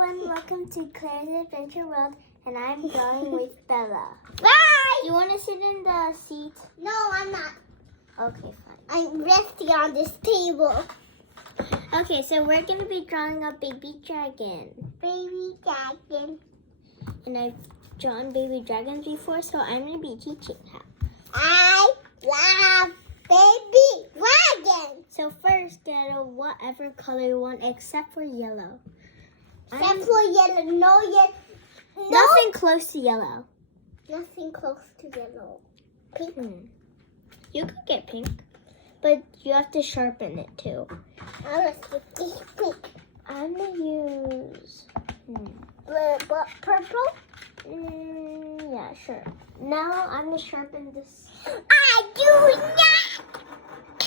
everyone, welcome to Claire's Adventure World, and I'm drawing with Bella. Bye! You want to sit in the seat? No, I'm not. Okay, fine. I'm resting on this table. Okay, so we're going to be drawing a baby dragon. Baby dragon. And I've drawn baby dragons before, so I'm going to be teaching how. I love baby dragon. So first, get a whatever color you want except for yellow. Except for yellow. No yellow. Nothing close to yellow. Nothing close to yellow. Pink. You could get pink, but you have to sharpen it too. Let's get this pink. I'm going to use... Purple? Yeah, sure. Now I'm going to sharpen this. I do not.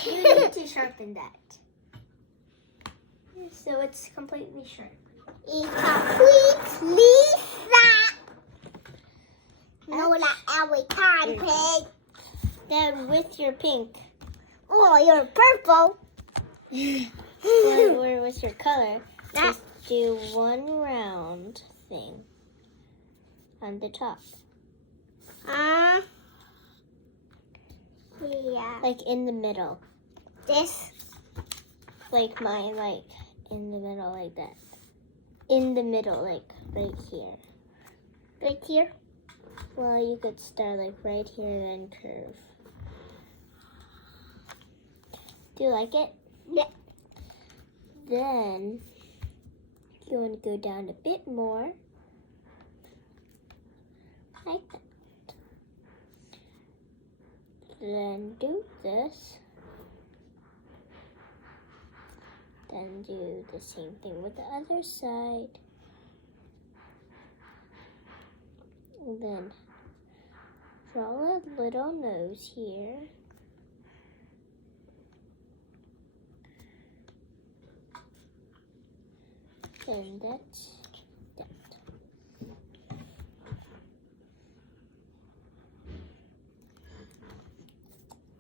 You need to sharpen that. So it's completely sharp. It's completely flat. No, not every time, pig. Then with your pink. Oh, you're purple. Or with your color, just do one round thing on the top. Yeah. Like in the middle. This. Like mine, like in the middle like that. In the middle, like right here. Right here. Well, you could start like right here and then curve. Do you like it? Yeah. Then you want to go down a bit more. Like that. Then do this. Then do the same thing with the other side. And then draw a little nose here. And that's that.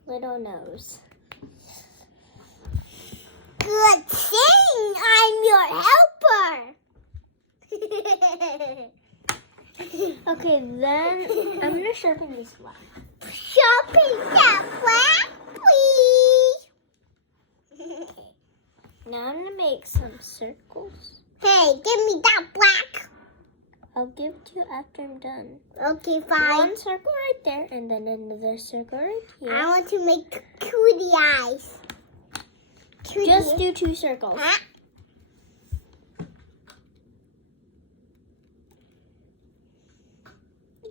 Little nose. Good thing I'm your helper. Okay, then I'm going to sharpen these black. Sharpen that black, please. Now I'm going to make some circles. Hey, give me that black. I'll give it to you after I'm done. Okay, fine. One circle right there, and then another circle right here. I want to make cutie eyes. Cutie. Just do 2 circles. Huh?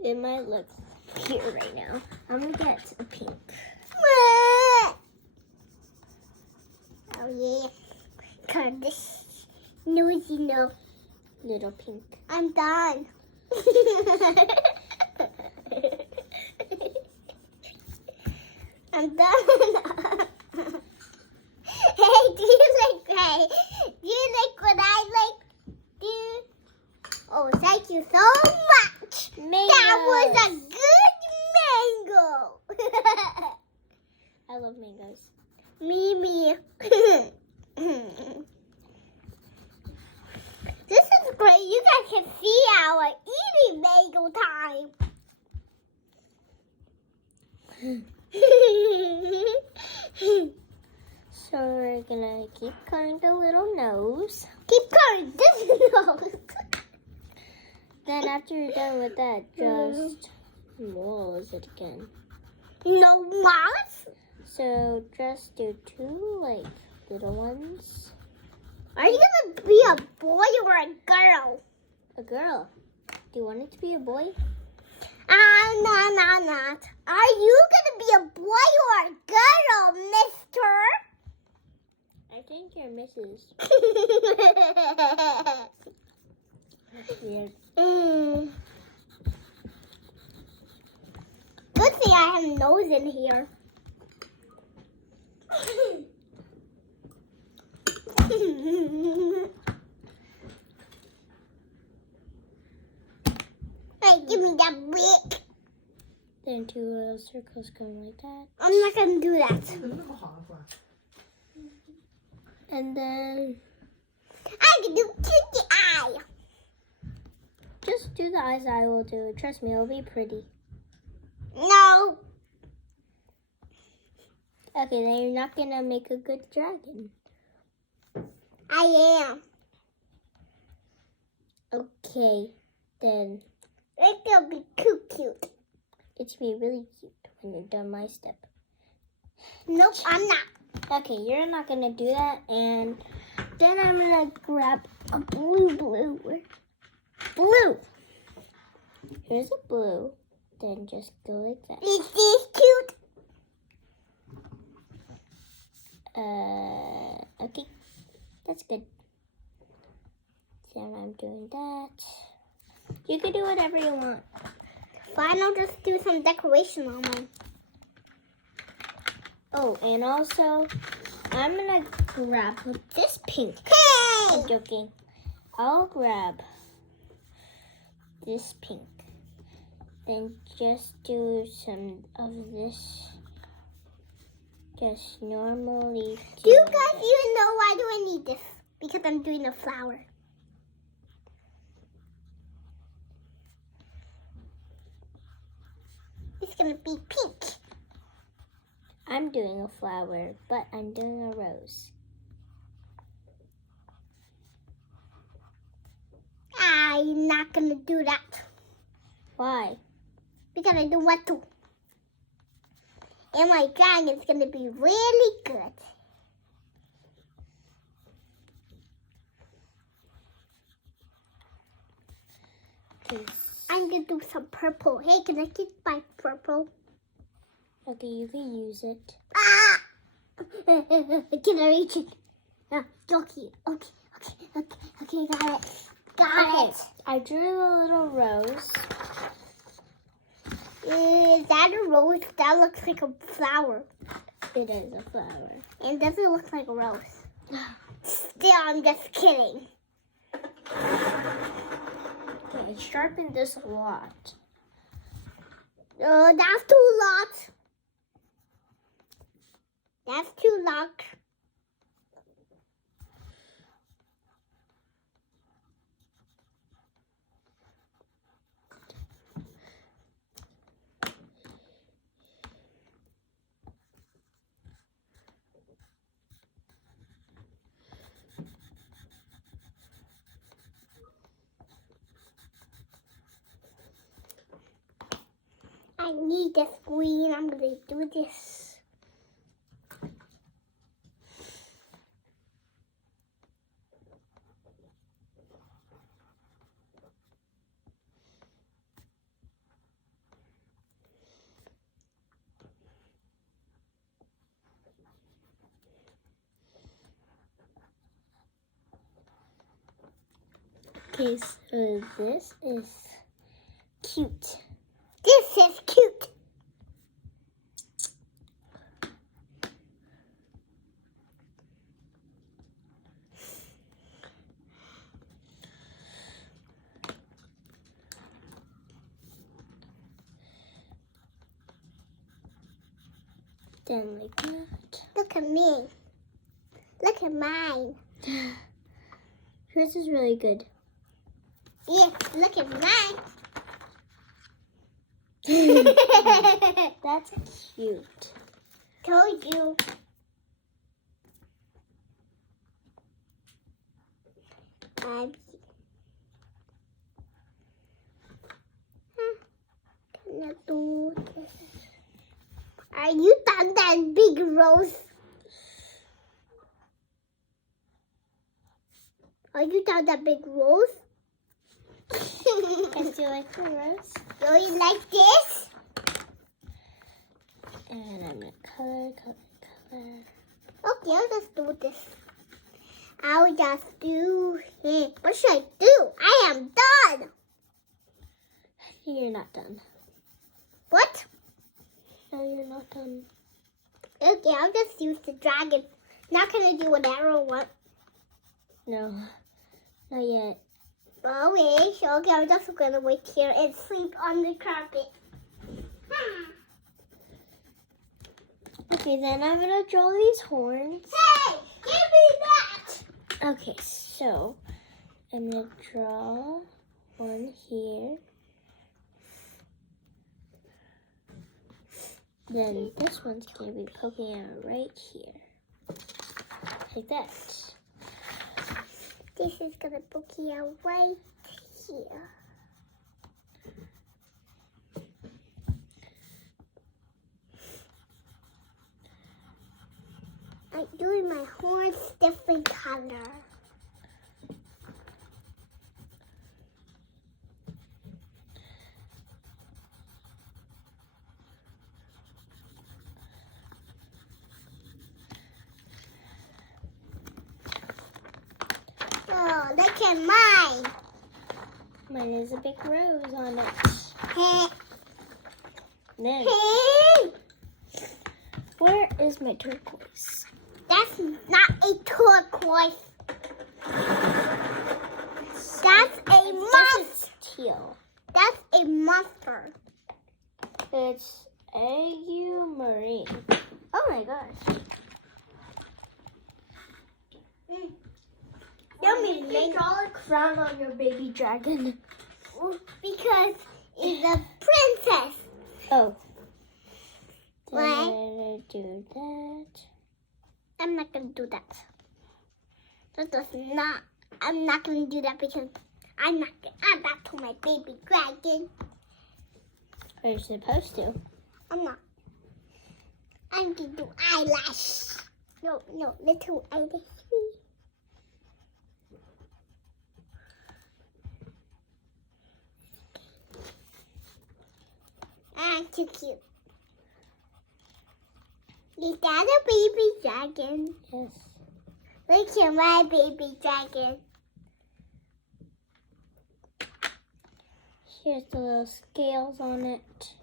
It might look cute right now. I'm going to get a pink. Oh, yeah. Cut this nosy nose. Little pink. I'm done. I'm done. Hey, do you like gray? Do you like what I like? Do? Oh, thank you so much. Mangoes. That was a good mango. I love mangoes. Me. This is great. You guys can see our eating mango time. So we're gonna keep coloring the little nose. Keep coloring this nose. Then after you're done with that, just mold it again. No mouse? So just do 2 like little ones. Are you gonna be a boy or a girl? A girl. Do you want it to be a boy? No, not. Are you gonna be a boy or a girl, mister? I think you're Mrs. That's weird. Good thing I have a nose in here. Hey, give me that brick. Then 2 little circles going like that. I'm not gonna do that. And then I can do kitty eye. do the eyes, I will do it. Trust me, it'll be pretty. No. Okay, then you're not gonna make a good dragon. I am. Okay, then It's gonna be cute. it should be really cute when you're done my step. Nope, I'm not. Okay, you're not gonna do that, and then I'm gonna grab a blue. Here's a blue. Then just go like that. Is this cute? Okay, that's good. Then I'm doing that. You can do whatever you want. Fine, I'll just do some decoration on them. Oh, and also, I'm gonna grab this pink. Hey! I'm joking. I'll grab this pink. Then just do some of this. Just normally. Do you guys even know why do I need this? Because I'm doing a flower. It's gonna be pink. I'm doing a flower, but I'm doing a rose. I'm not gonna do that Why? because I don't want to. And my dragon's gonna be really good. I'm gonna do some purple. Hey, can I get my purple? Okay, you can use it. Ah! Can I reach it? Okay, got it. Got it. I drew a little rose. Is that a rose? That looks like a flower. It is a flower. And doesn't look like a rose. Still, I'm just kidding. Okay, sharpen this a lot. That's too lot. That's too lot. I need this green. I'm gonna do this. Okay, so this is cute. This is cute. Then like that. Look at me. Look at mine. Yours is really good. Yeah, look at mine. That's cute. Told you. Can I do this? Are you done that big rose? Are you done that big rose? Guys, do you like the rose? Do you like this? And I'm gonna color. Okay, I'll just do this. I'll just do it. What should I do? I am done. You're not done. What? No, you're not done. Okay, I'll just use the dragon. Not gonna do whatever I want. No, not yet. Oh wait, so okay, I'm just gonna wait here and sleep on the carpet. Okay, then I'm gonna draw these horns. Hey, give me that! Okay, so I'm gonna draw one here. Then this one's going to be poking out right here. Like that. This is going to poke out right here. I'm doing my horns different color. Oh, look at mine. Mine is a big rose on it. Hey. Then, Hey. where is my turquoise? That's not a turquoise. That's a monster. Teal. That's a monster. It's Marine. Oh my gosh. Yummy, You draw a crown on your baby dragon. because it's a princess. Oh. Why? Do that. I'm not gonna do that. I'm not gonna do that because I'm not gonna add that to my baby dragon. You're supposed to. I'm not. I'm gonna do eyelash. No, little eyelash. Ah, too cute. Is that a baby dragon? Yes. Look at my baby dragon. Here's the little scales on it.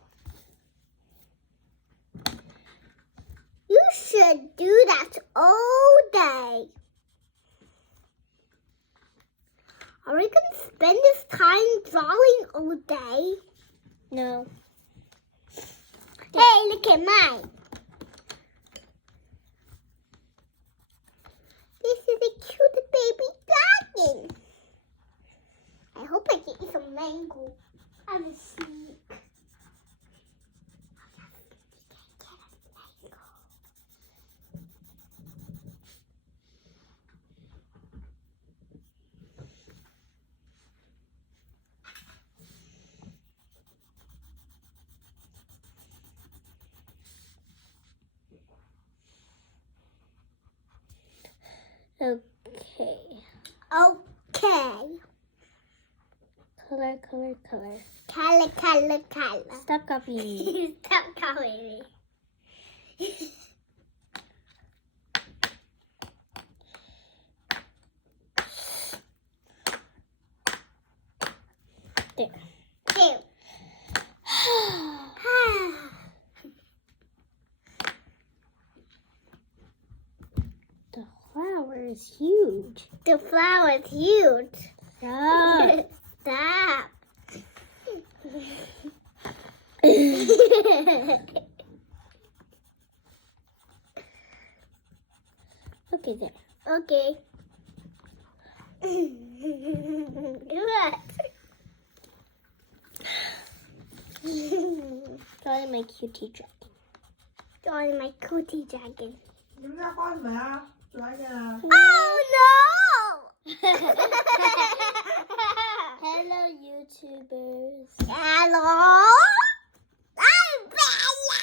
You should do that all day. Are we going to spend this time drawing all day? No. Hey, look at mine. This is a cute baby dragon. I hope I get you some mango. I'm a sneak. Okay. Okay. Color, color, color. Color. Stop copying me. Stop calling me. There. There. The flower is huge. The flower is huge. Stop. Stop. Okay, there. Okay. What? Drawing my cutie dragon. Drawing my cootie dragon. Chúng ta con mà dragon. Oh no! Hello, YouTubers. Hello? I'm Bella.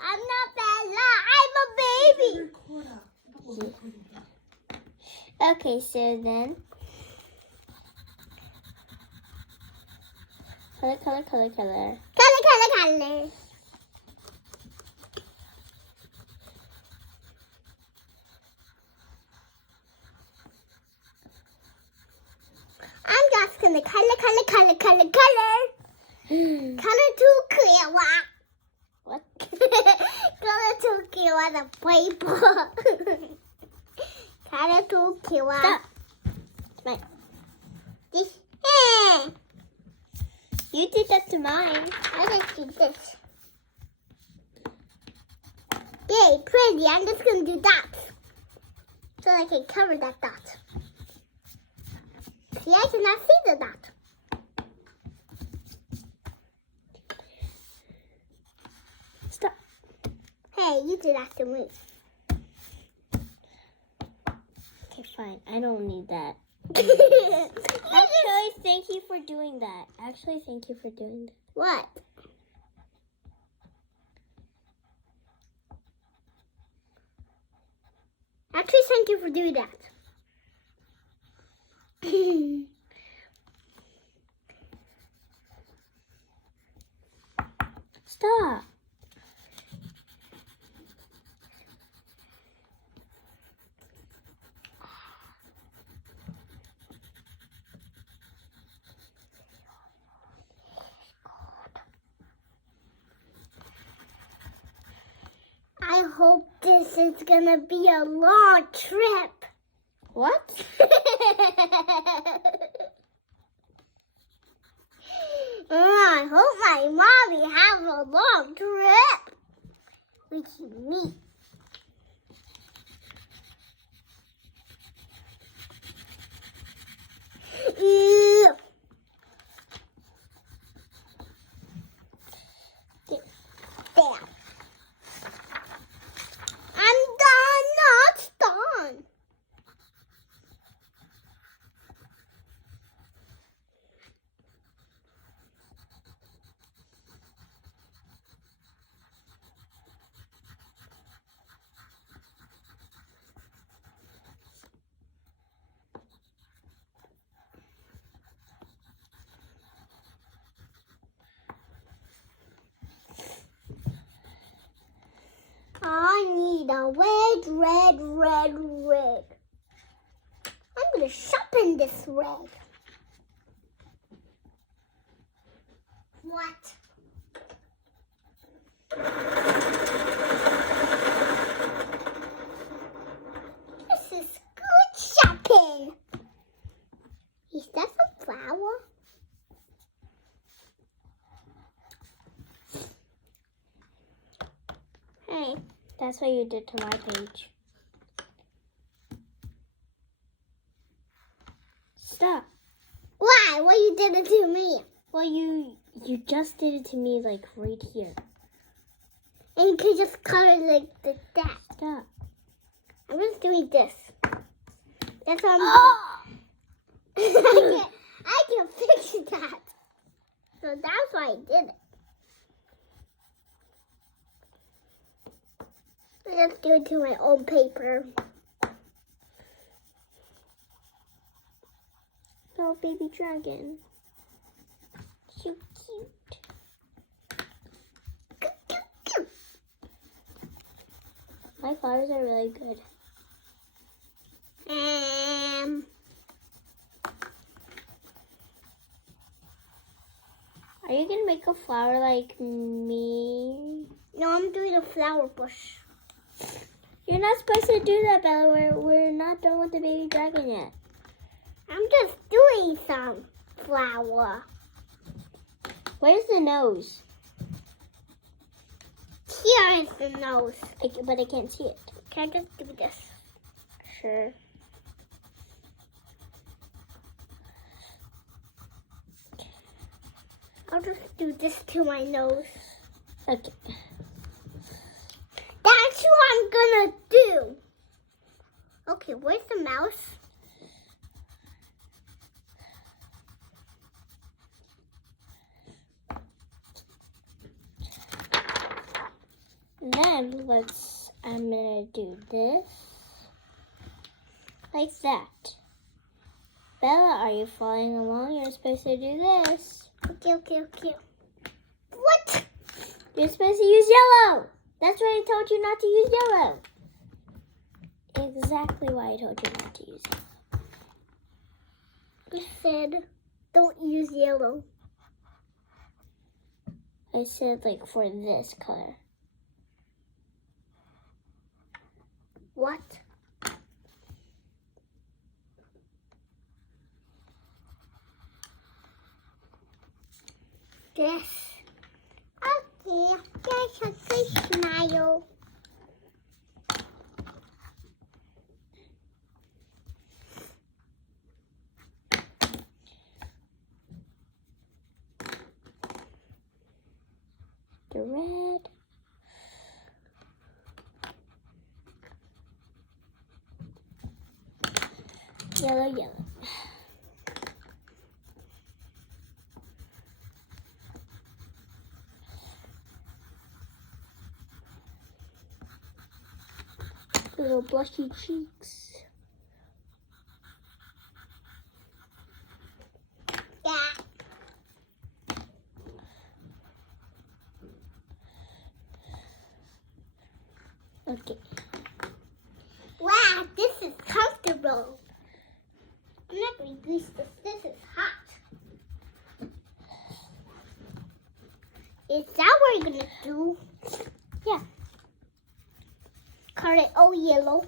I'm not Bella. I'm a baby. Okay, so then. Color, color, color, color. Color. I'm just gonna color. Color to clear one. What? Color to clear on the paper. Color to clear one. Stop. It's mine. This. Hey. You did that to mine. I just did this. Yay, pretty. I'm just gonna do that. So I can cover that dot. See, I cannot see the dot. Hey, you did that to me. Okay, fine. I don't need that. Actually, thank you for doing that. Actually, thank you for doing that. What? Actually, thank you for doing that. Stop. I hope this is gonna be a long trip. What? I hope my mommy has a long trip. We can meet. Ew. There. I'm done, not done. I need a red. I'm gonna sharpen this red. What? This is good shopping. Is that some flour? Hey, that's what you did to my page. Stop. Why? What you did it to me? Well, you just did it to me, like, right here. And you could just cut it like that. Stop. I'm just doing this. That's what I'm Oh! I can fix that. So that's why I did it. Let's do it to my own paper. Oh, baby dragon. So cute. My flowers are really good. Are you gonna make a flower like me? No, I'm doing a flower bush. You're not supposed to do that, Bella. We're not done with the baby dragon yet. I'm just doing some flower. Where's the nose? Here is the nose. But I can't see it. Can I just do this? Sure. I'll just do this to my nose. Okay. That's what I'm gonna do. Okay, where's the mouse? Then I'm gonna do this. Like that. Bella, are you following along? You're supposed to do this. Okay. What? You're supposed to use yellow. That's why I told you not to use yellow. Exactly why I told you not to use yellow. You said don't use yellow. I said like for this color. What? This. Okay, that's a fish smile. The red. Yellow, yellow. Little blushy cheeks. Yeah. Okay. Wow, this is comfortable. I'm not going to use this. This is hot. Is that what you're going to do? Yeah. Color it all yellow.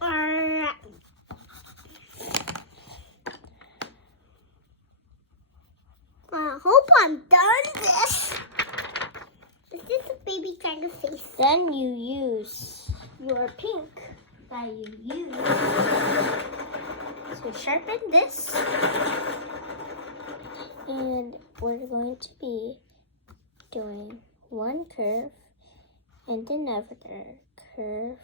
Alright. I hope I'm done this. Is this a baby tiger face? Then you use your pink that you use to sharpen this. And we're going to be doing one curve and another curve.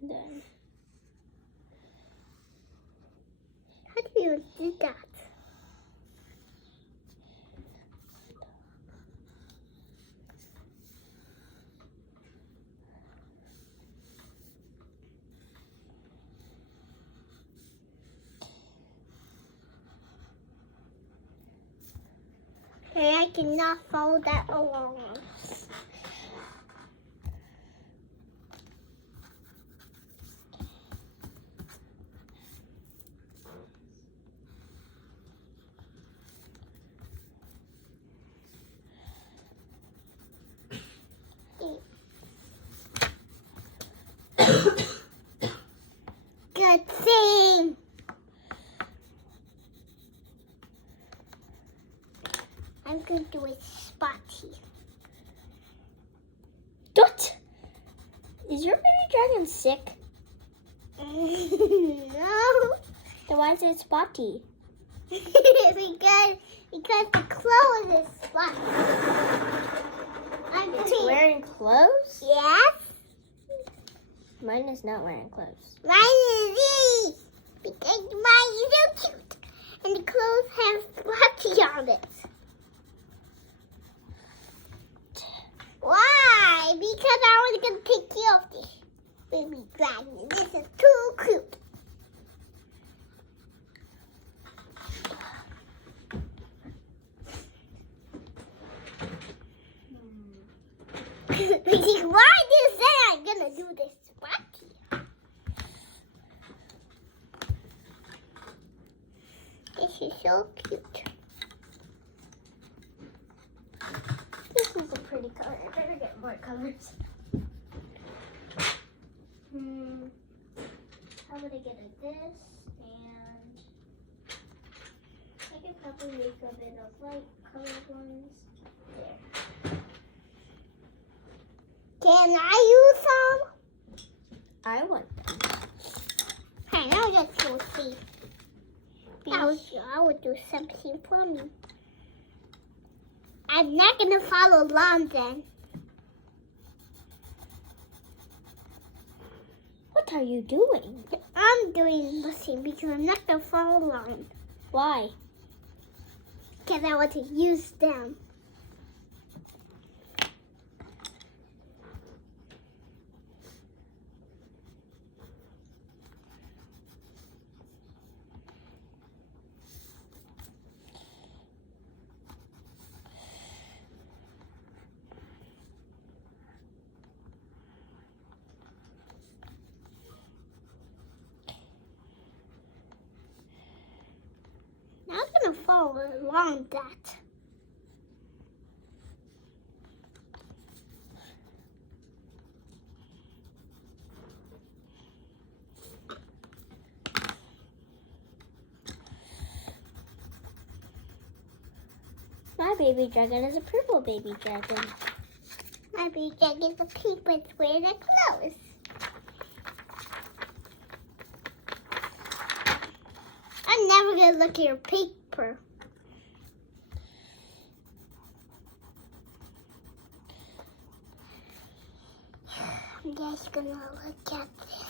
And then How do you do that? Okay, I cannot follow that along. Good thing. I'm going to do it spotty. Dot! Is your baby dragon sick? No. Then why is it spotty? because the clothes is spotty. I'm It's doing wearing clothes? Yes. Mine is not wearing clothes. Mine is these. Because mine is so cute. And the clothes have spotty on it. Why? Because I was going to take care of this baby dragon. This is too cute. Why do you say I'm going to do this spotty? This is so cute. This is a pretty color. I better get more colors. How would I get at this? And I could probably make a bit of light colored ones. There. Can I use some? I want them. Hey, now let's go see. I would do something for me. I'm not going to follow along then. What are you doing? I'm doing nothing because I'm not going to follow along. Why? Because I want to use them. Now I'm going to follow along that. My baby dragon is a purple baby dragon. My baby dragon is a pink with wearing their clothes. I'm never gonna look at your paper. I'm just gonna look at this.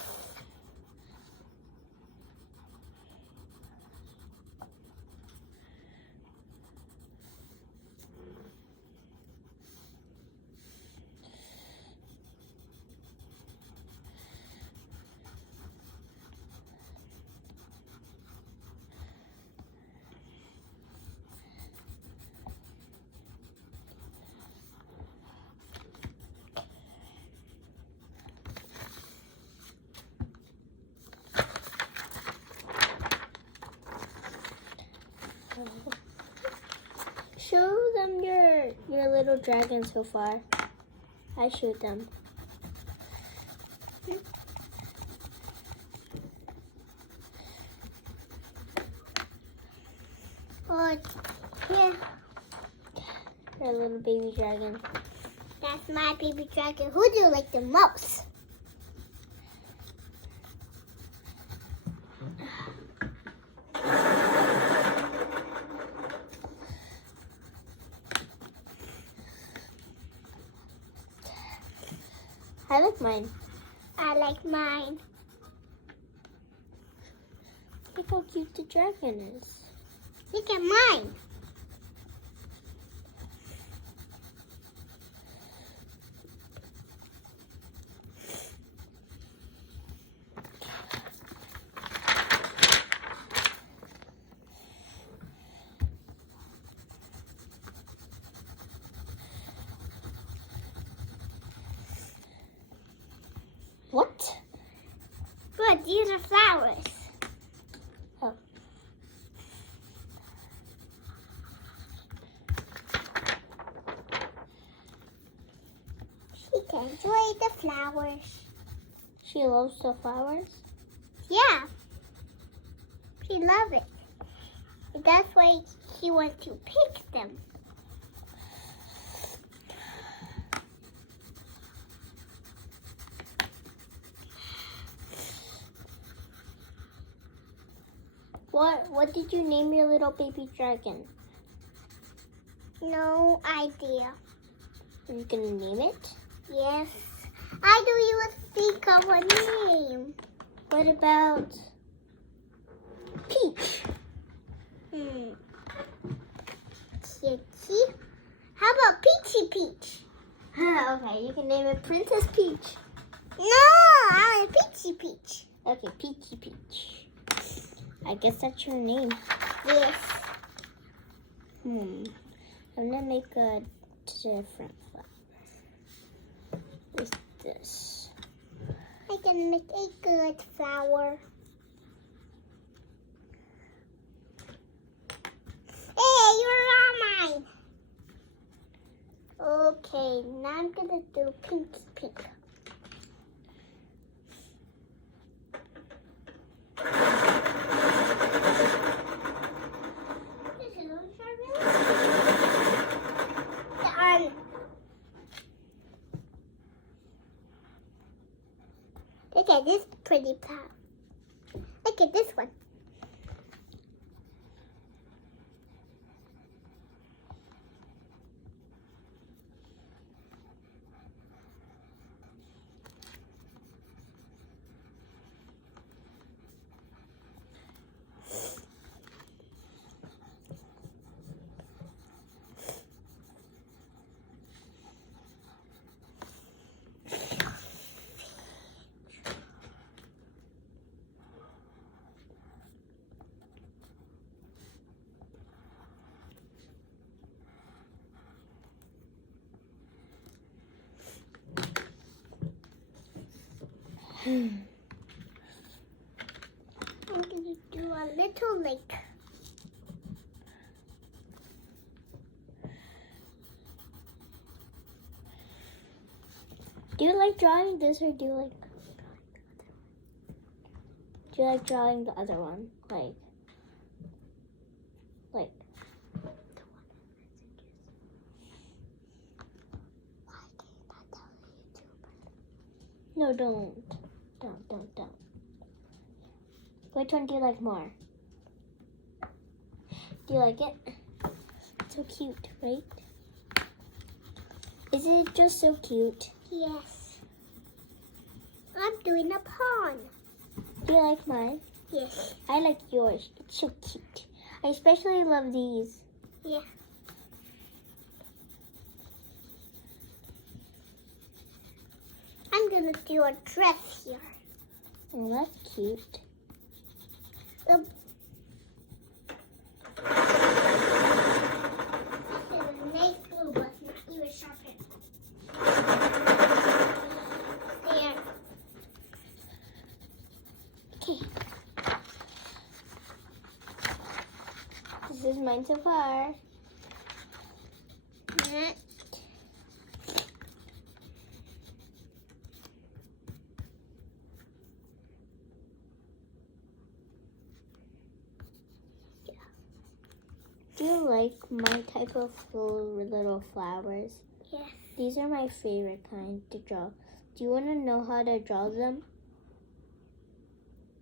Show them your little dragon so far. I showed them. Oh, yeah. Your little baby dragon. That's my baby dragon. Who do you like the most? I like mine. I like mine. Look how cute the dragon is. Look at mine. What? Good, these are flowers. Oh. She can enjoy the flowers. She loves the flowers? Yeah. She loves it. That's why she wants to pick them. What did you name your little baby dragon? No idea. Are you gonna name it? Yes. I don't even think of a name. What about Peach? Kitty. How about Peachy Peach? Okay, you can name it Princess Peach. No, I want Peachy Peach. Okay, Peachy Peach. I guess that's your name. Yes. I'm gonna make a different flower. With this. I can make a good flower. Hey, you're on mine. Okay, now I'm gonna do pinky pink. Look at this pretty flower. Look at this one. I'm gonna do a little lake. Do you like drawing this or do you like drawing the other one? Like No, don't. Don't. Which one do you like more? Do you like it? So cute, right? Isn't it just so cute? Yes. I'm doing a pond. Do you like mine? Yes. I like yours. It's so cute. I especially love these. Yeah. I'm gonna do a dress here. Oh, that's cute. This is a nice blue, but it's not even sharpened. There. Okay. This is mine so far. Do you like my type of little flowers? Yes. These are my favorite kind to draw. Do you want to know how to draw them?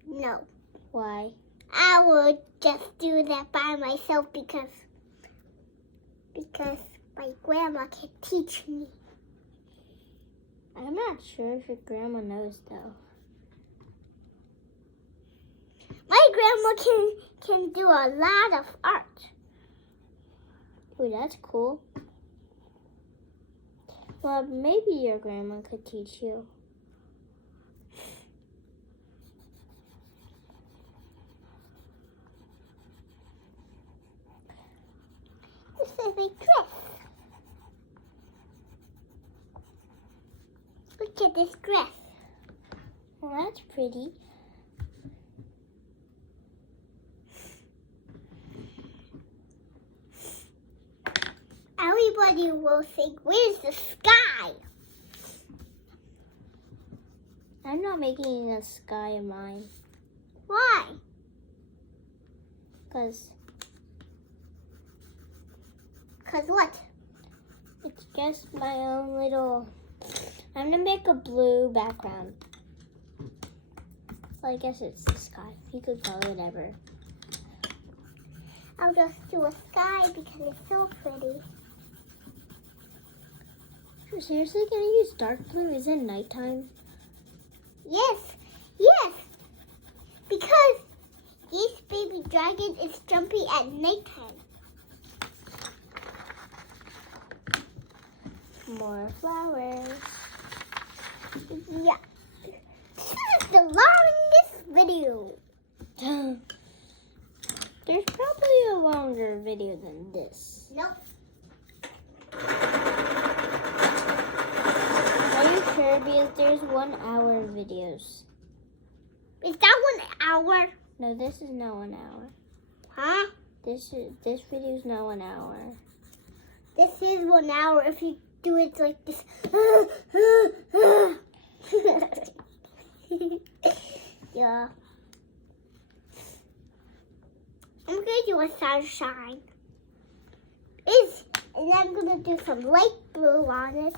No. Why? I would just do that by myself because my grandma can teach me. I'm not sure if your grandma knows though. My grandma can do a lot of art. Ooh, that's cool. Well, maybe your grandma could teach you. This is a dress. Look at this dress. Well, that's pretty. Everybody will think, where's the sky? I'm not making a sky of mine. Why? Because Because what? it's just my own little... I'm going to make a blue background. Well, I guess it's the sky. You could call it whatever. I'll just do a sky because it's so pretty. You're seriously going to use dark blue? Is it nighttime? Yes, yes. Because this baby dragon is jumping at nighttime. More flowers. Yeah. This is the longest video. There's probably a longer video than this. Nope. Are you sure? Because there's 1 hour videos. Is that 1 hour? No, this is not 1 hour. Huh? This video is not 1 hour. This is 1 hour if you do it like this. Yeah. I'm gonna do a sunshine. And I'm gonna do some light blue on it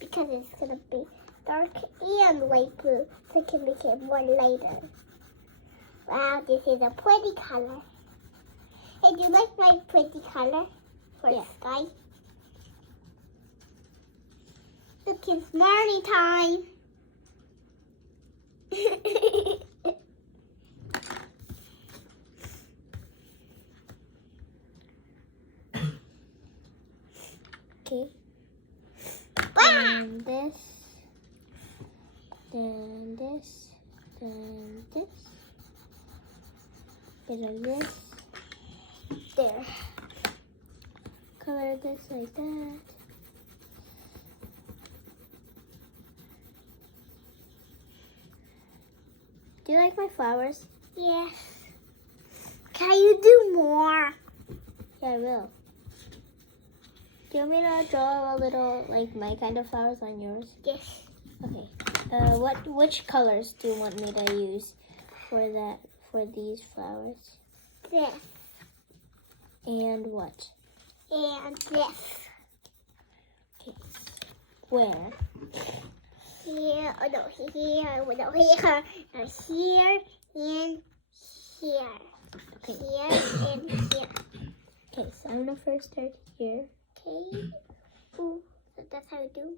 because it's gonna be dark and light blue, so it can make it more lighter. Wow, this is a pretty color. Hey, do you like my pretty color for the sky? Look, it's morning time. Okay. Wow. Then this, then this. Bit of this. There. Color this like that. Do you like my flowers? Yes. Can you do more? Yeah, I will. Do you want me to draw a little, like, my kind of flowers on yours? Yes. Okay. Which colors do you want me to use for these flowers? This. And what? And this. Okay. Where? here. Oh no, here. Oh, no, here. Now here and here. Okay. Here and here. Okay, so I'm gonna first start here. Okay. Ooh, so that's how I do.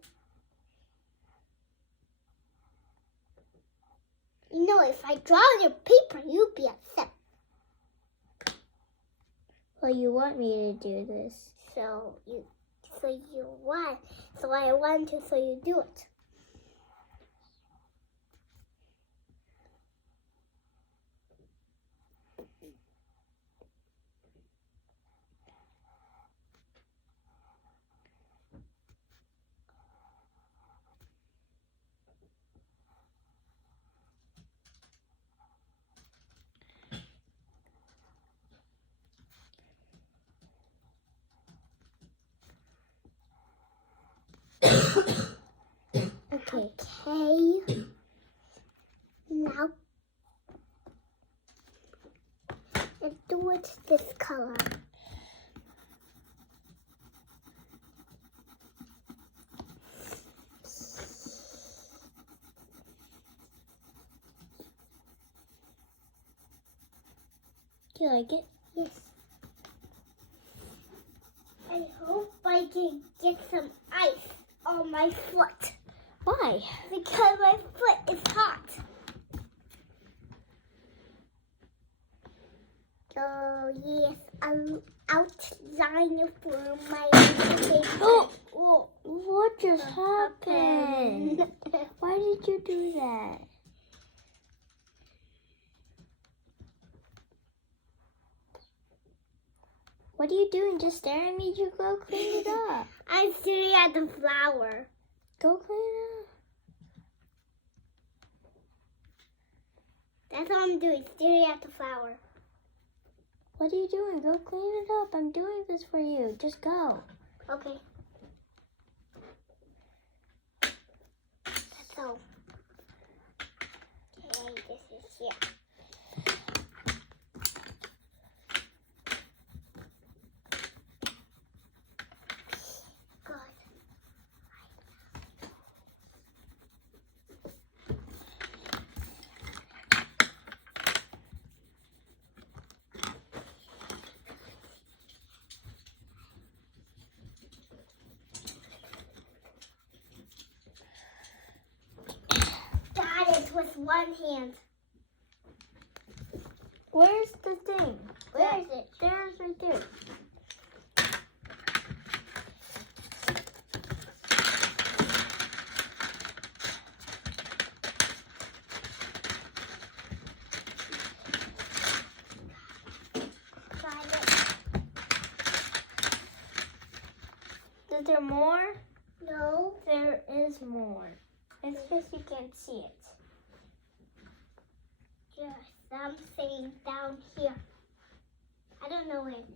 You know, if I draw on your paper, you'd be upset. Well, you want me to do this. So you want. So I want to. So you do it. Okay. Okay. Now, and do it this color. Do you like it? Yes. I hope I can get some ice on my foot Why? because my foot is hot. So yes, I'll outline for my Oh! Oh, What just happened? Why did you do that? What are you doing? Just staring at me? You go clean it up. I'm staring at the flower. Go clean it up. That's what I'm doing, staring at the flower. What are you doing? Go clean it up. I'm doing this for you. Just go. Okay. That's all. Okay, this is here. God. Got it with one hand. Where's the thing? Where is it? There's right there. Got it. Is there more? No. There is more. It's just you can't see it. Just something down here. I don't know it.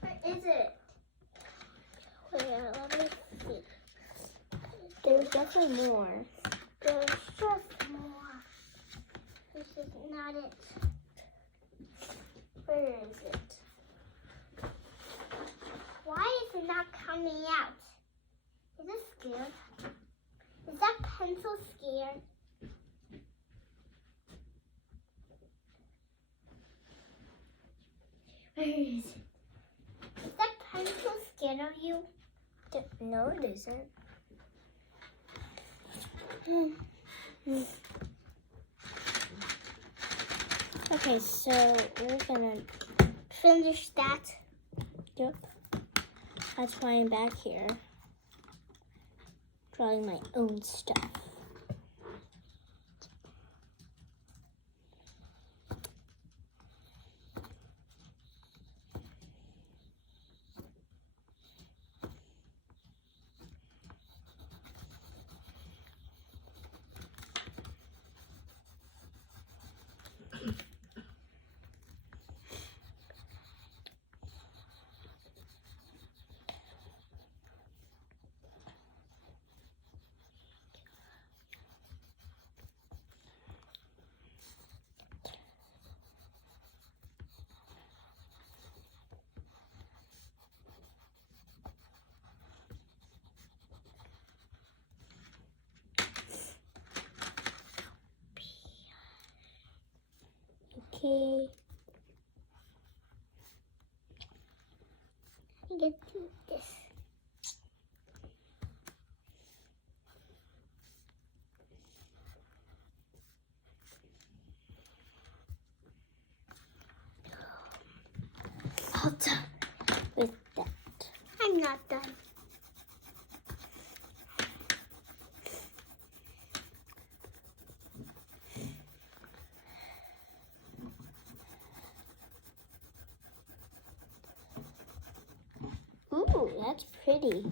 Where is it? Where? Let me see. There's definitely more. There's just more. This is not it. Where is it? Why is it not coming out? Is it scared? Is that pencil scared? Where is it? Is that pencil scared of you? No, it isn't. Okay, so we're gonna Finish that. Yep. That's why I'm back here. Drawing my own stuff. Okay. Get this. All done with that. I'm not done. Ooh, that's pretty.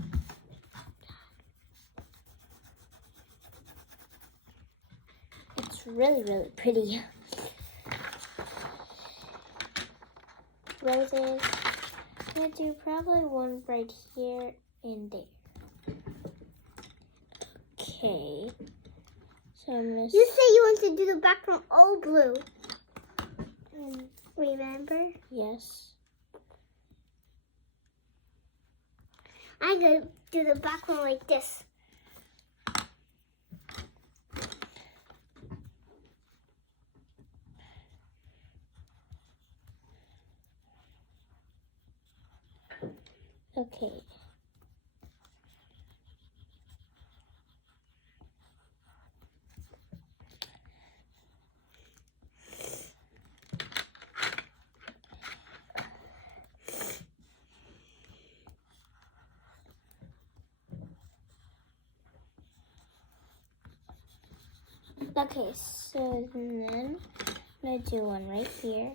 It's really, really pretty. Roses. I'm gonna do probably one right here and there. Okay. So I'm gonna. You say you want to do the background all blue. Remember? Yes. I'm going to do the background like this. Okay. Okay, so then I'm gonna do one right here.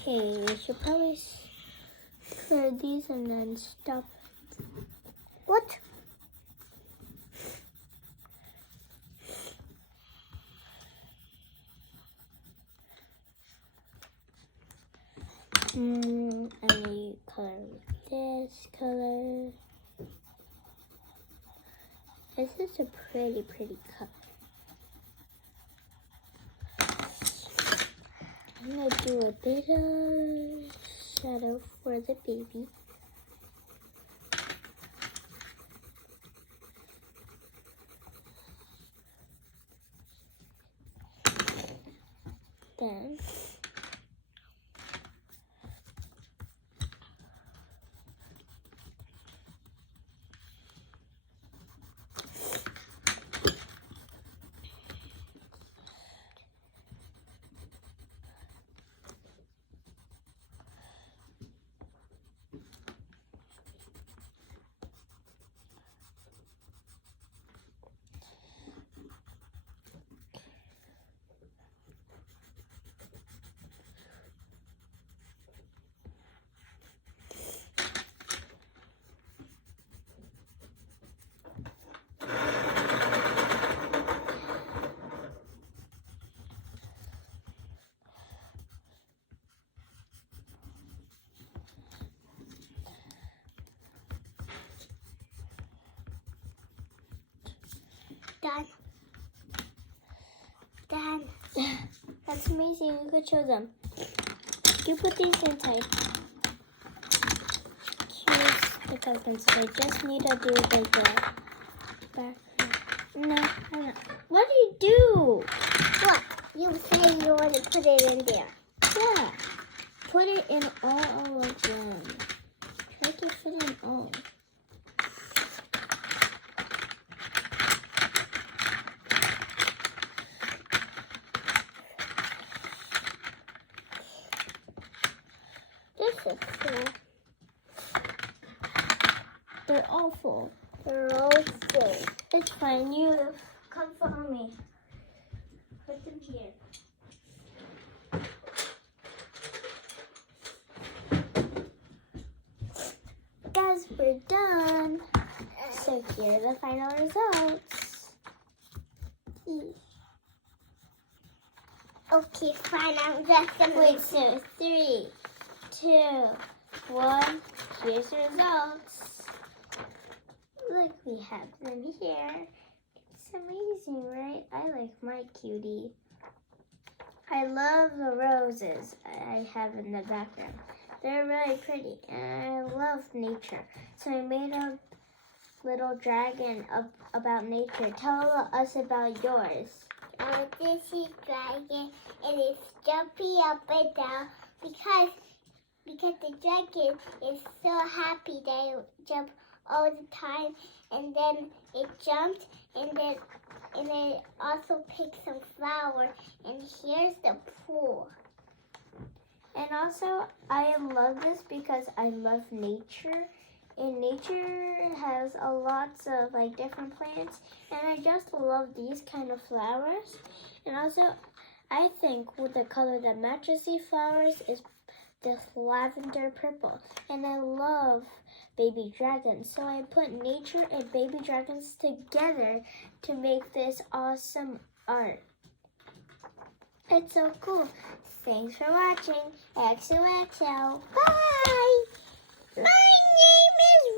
Okay, we should probably clear these and then stop. What? I need color with this color. This is a pretty color. I'm gonna do a bit of shadow for the baby. Then Done. Done. that's amazing. You could show them. You put these inside. Here's the cousins. I just need to do like the back. No, I'm not. What do you do? What? You say you want to put it in there. Yeah. Put it in all of them. Try to fit in all. This is full. They're all full. They're all full. It's fine. You come follow me. Put them here. Guys, we're done. So here are the final results. Okay, fine. I'm just gonna Wait, so 3, 2, 1. Here's the results. Look, we have them here. It's amazing, right? I like my cutie. I love the roses I have in the background. They're really pretty, and I love nature. So I made a little dragon about nature. Tell us about yours. This is dragon. It is jumping up and down because the dragon is so happy they jump all the time, and then it jumped, and then it also picked some flower, and here's the pool. And also, I love this because I love nature. And nature has a lots of like different plants, and I just love these kind of flowers. And also, I think with the color that matches these flowers is this lavender purple. And I love baby dragons, so I put nature and baby dragons together to make this awesome art. It's so cool. Thanks for watching. XOXO. Bye. My name is